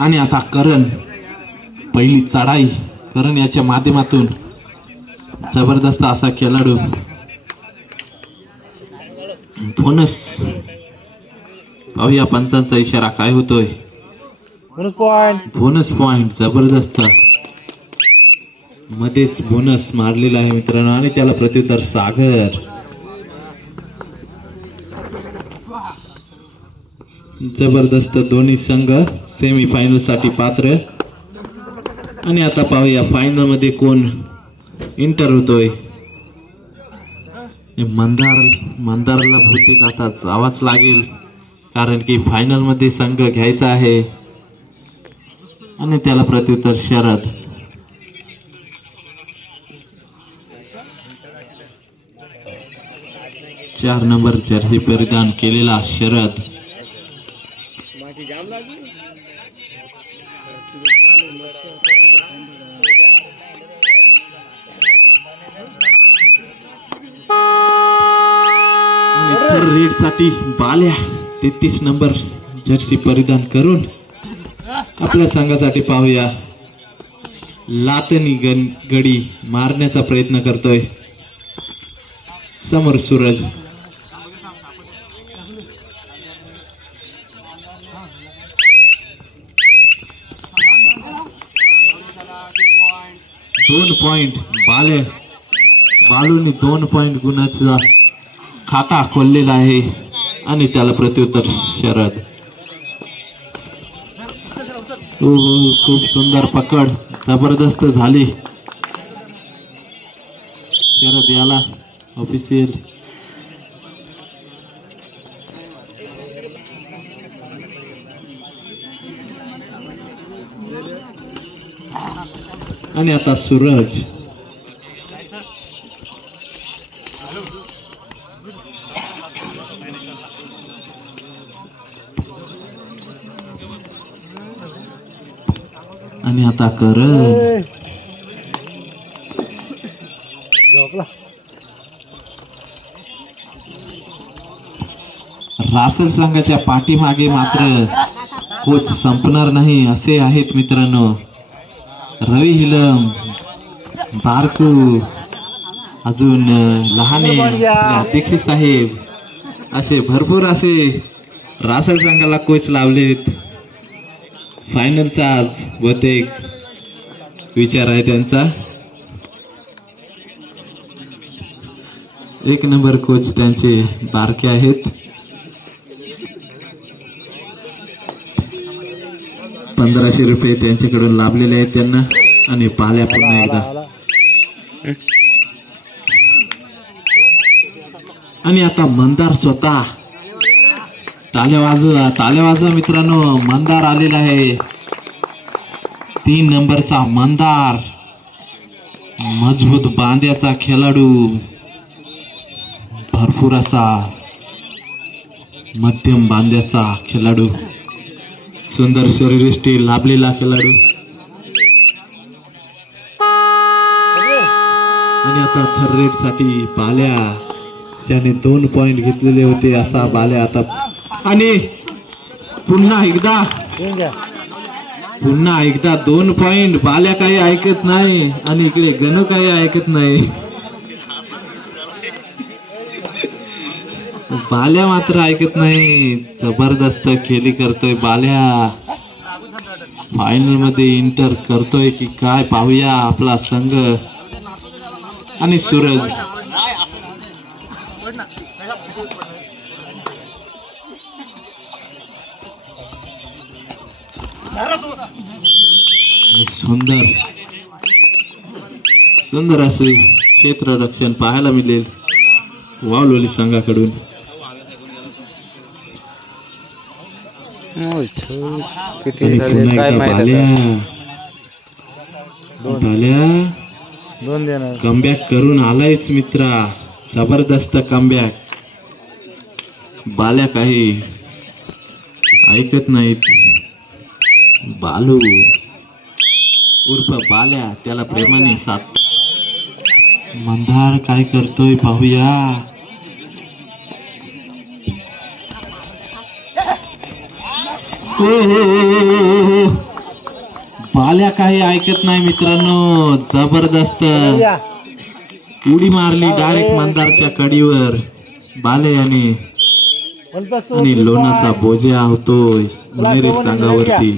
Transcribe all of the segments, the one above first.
आणि आता करण पहिली चढाई करण याच्या माध्यमातून जबरदस्त असा खेळाडू बोनस पाहूया पंचांचा इशारा काय होतोय बोनस पॉइंट जबरदस्त मध्येच बोनस मारलेला आहे मित्रांनो आणि त्याला प्रत्युत्तर सागर जबरदस्त दोन्ही संघ सेमी फायनल साठी पात्र आणि आता पाहूया फायनल मध्ये कोण इंटर होतोय मंदारला बहुतेक आता जावाच लागेल कारण की फायनल मध्ये संघ घ्यायचा आहे आणि त्याला प्रत्युत्तर शरद 4 नंबर जर्सी परिधान केलेला शरद रेड साठी बाल्या 33 नंबर जर्सी परिधान करून आपल्या संघासाठी पाहूया लातनी गडी मारण्याचा प्रयत्न करतोय समोर सूरज दोन पॉइंट बालूनी 2 पॉइंट गुणाचा खाता खोललेला आहे आणि त्याला प्रत्युत्तर शरद खूप सुंदर पकड जबरदस्त झाली शरद याला ऑफिशियल आणि आता सूरज आणि आता करण रासर संघाच्या पाठीमागे मात्र कोच संपणार नाही असे आहेत मित्रांनो रवी हिलम बारकू अजून लहाने अध्यक्ष साहेब असे भरपूर असे रासर संघाला कोच लावलेत फायनलचा आज बहुतेक विचार आहे त्यांचा 1 नंबर कोच त्यांचे बारके आहेत 1500 रुपये त्यांच्याकडून लाभलेले आहेत त्यांना आणि पाल्या पुन्हा एकदा आणि आता मंदार स्वतः ताल्या वाजवा मित्रांनो मंदार आलेला आहे 3 नंबरचा मंदार मजबूत बांध्याचा खेळाडू भरपूर असा मध्यम बांध्याचा खेळाडू सुंदर शरीरयष्टी लाभलेला खेळाडू आणि आता थर्ड रेड साठी बाल्या ज्याने 2 पॉइंट घेतलेले होते असा बाल्या आता आणि पुन्हा एकदा 2 पॉइंट बाल्या काही ऐकत नाही आणि इकडे गणू काही ऐकत नाही बाल्या मात्र ऐकत नाही जबरदस्त खेळी करतोय बाल्या फायनल मध्ये इंटर करतोय की काय पाहूया आपला संघ आणि सूरज सुंदर असे क्षेत्ररक्षण पाहायला मिळेल वावलोली संघाकडून किती आणि झाले पुन्हा काय एकदा माहित बाल्या दोन बाल्या दोन देणार. कमबॅक करून आलायच मित्रा. जबरदस्त कमबॅक. बाल्या काही ऐकत नाहीत. बालू उर्फ बाल्या त्याला प्रेमाने साथ. मंदार काय करतोय पाहूया. ओ, बाल्या काही ऐकत नाही मित्रांनो. जबरदस्त उडी मारली डायरेक्ट मंदारच्या कडीवर बाल्याने. आणि लोणाचा बोजा होतोय उन्हेरी संघावरती.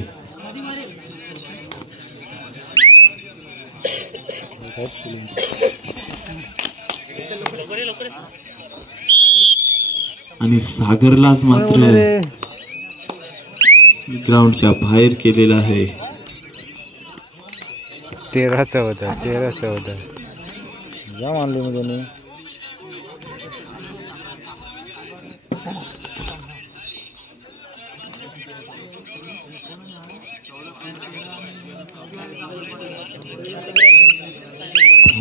आणि सागरलाच मात्र ग्राउंडच्या बाहेर केलेला आहे. 13-14 जाम आणले मग त्यांनी.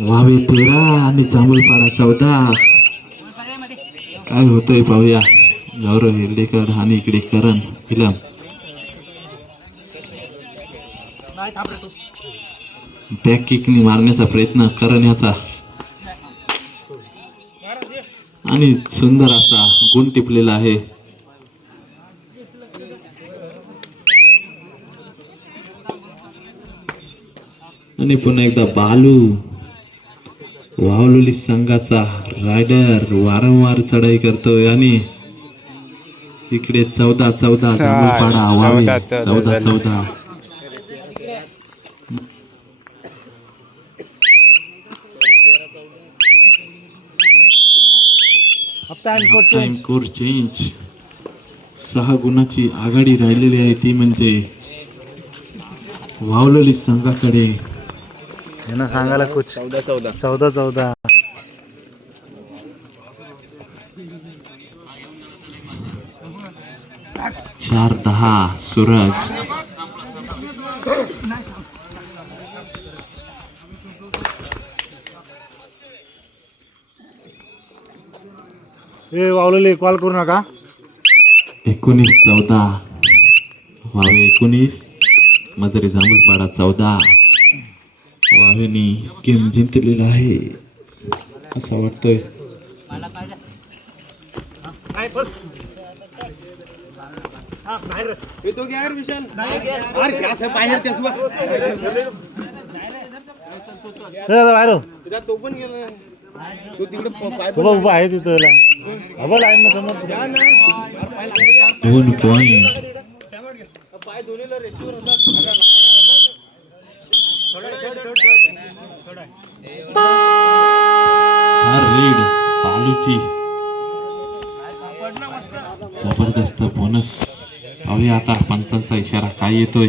वावे 13 आणि जांभूळपाडा 14. काय होतंय पाहूया. गौरव हिरडेकर आणि इकडे करण फिलम. बॅक किकनी मारण्याचा प्रयत्न करण्याचा आणि सुंदर असा गुण टिपलेला आहे. आणि पुन्हा एकदा बालू वावलोली संघाचा रायडर वारंवार चढाई करतोय. आणि इकडे 14-14 Jambhulpada Huawei 14-14. Time score change. 6 गुणाची आघाडी राहिलेली आहे. ती म्हणजे वावलोली संघाकडे. यांना सांगायला कुछ 14-14. चार 10 सूरज. ए वावलेले कॉल करू नका. 19-14 वावे 19 मजरी जांभूळपाडा 14. वावेनी गेम जिंकलेला आहे असं वाटतंय. उभा आहे तिथं लाईन समोर. 2 पॉइंट. रेड बालूची जबरदस्त बोनस. पाहूया आता पंचांचा इशारा काय येतोय.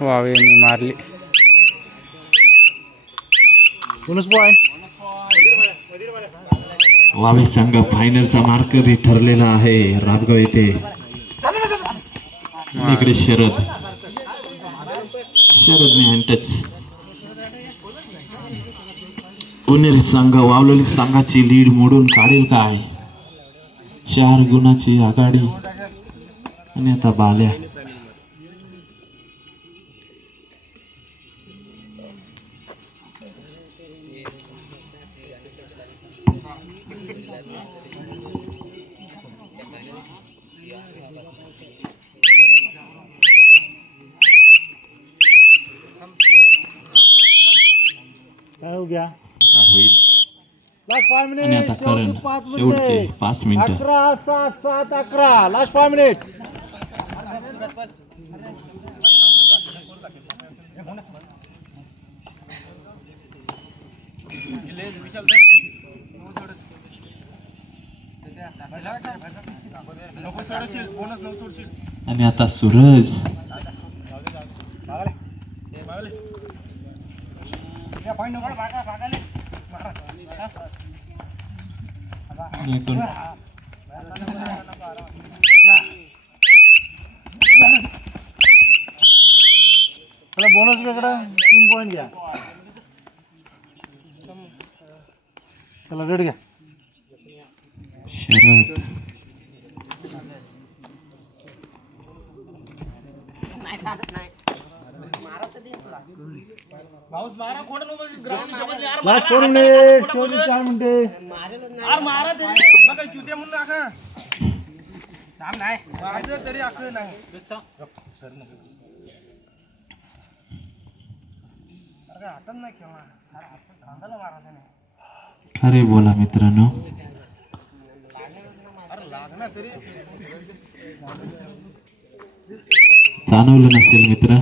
वावेनी मारली. पॉइंट. वावे संघ फायनलचा मार्करी ठरलेला आहे राजगाव येथे. इकडे शरद हँटच. पुणेरी संघ वावलेली संघाची लीड मोडून काढेल काय. 4 गुणाची आघाडी. आणि आता बाल्या काय हो गया होईल. आणि आता करण शेवटचे 5 मिनिटं. 11-7-7-11 लास्ट 5 मिनिट. आणि आता सूरज. एकूण चला बोनस इकडं 3 पॉईंट घ्या. चला रेड घ्या. शरद लास्ट 4 मिनिट, शेवटचे 4 मिनिटे. खरे बोला मित्रांनो. जाणवलं नसेल मित्र.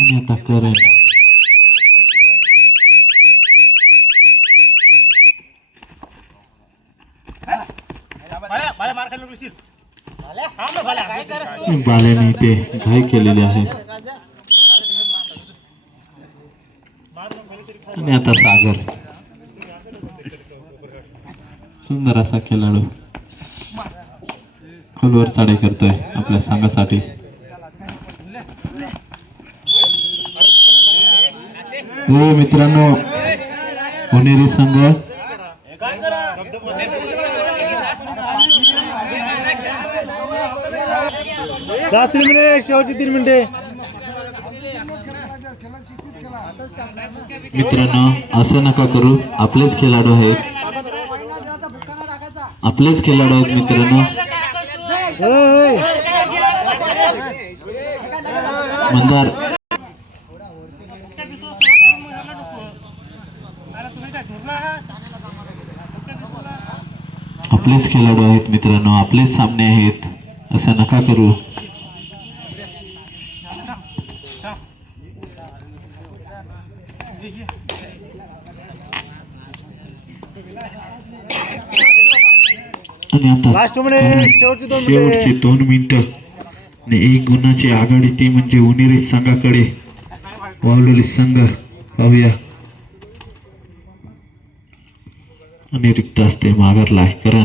आणि आता करण बाल्याने ते घाई केलेले आहे. आणि आता सागर सुंदर असा खेळाडू खोलवर चढाई करतोय आपल्या संघासाठी. हो मित्रांनो, पुणेरी संघ लास्ट 3 मिनिट, शेवटचे 3 मिनिटे. मित्रांनो असं नका करू. आपलेच खेळाडू आहेत, आपलेच खेळाडू आहेत मित्रांनो. मंदार आपलेच खेळाडू आहेत मित्रांनो, आपलेच सामने आहेत. असं नका करू. आणि आता लास्ट 2 मिनिट, शेवटचे 2 मिनिटे. शेवटची 2 मिनिटं आणि 1 गुणाची आघाडी, ती म्हणजे उन्हेरी संघाकडे वावलेली संघ. पाहूया. आणि रिक्त असते माघारला करण.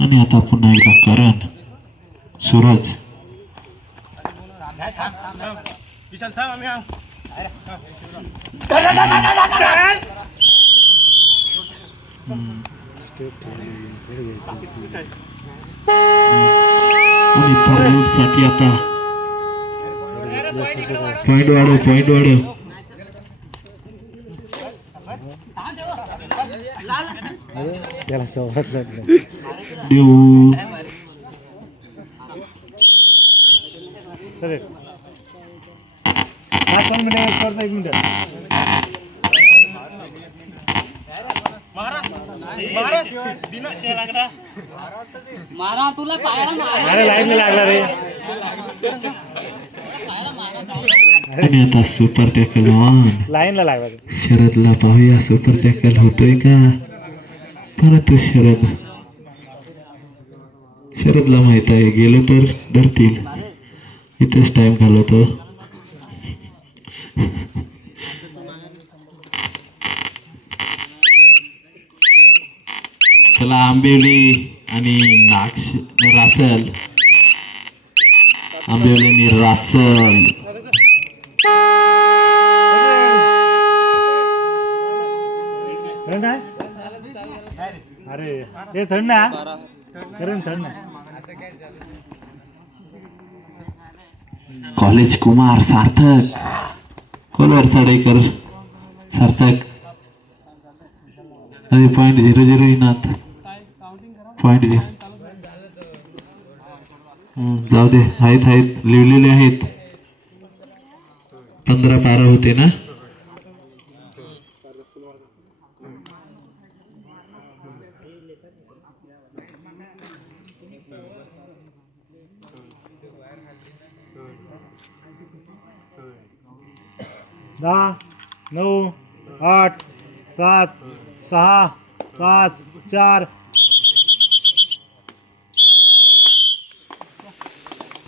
आणि आता पुन्हा एकदा करण. सूरज आणि साठी आता पॉइंट वाढव, पॉइंट वाढव. त्याला संवाद लागला. देऊ चले लास्ट 1 मिनिट, शेवटचा 1 मिनिट. मारा तुला पायाला मारा. अरे लाईन लागला रे. आणि आता सुपर टॅकल ऑन. लाईनला लागला. शरदला पाहूया सुपर टॅकल होतोय का. परंतु शरदला माहित आहे गेलो तर धरतील. इथेच टाइम घालवतो. चला आंबिवली आणि रासल. आंबिवली आणि रासल. थंड आहे. अरे हे थंड ना, करण थंड ना. कॉलेज कुमार सार्थक खोलवर चढाई कर. सार्थक अरे पॉइंट 0-0 येणार. पॉइंट दे. जाऊ दे. आहेत लिहिलेले आहेत. 15-12 होते ना. 9, 8, 7, 6, 5, 4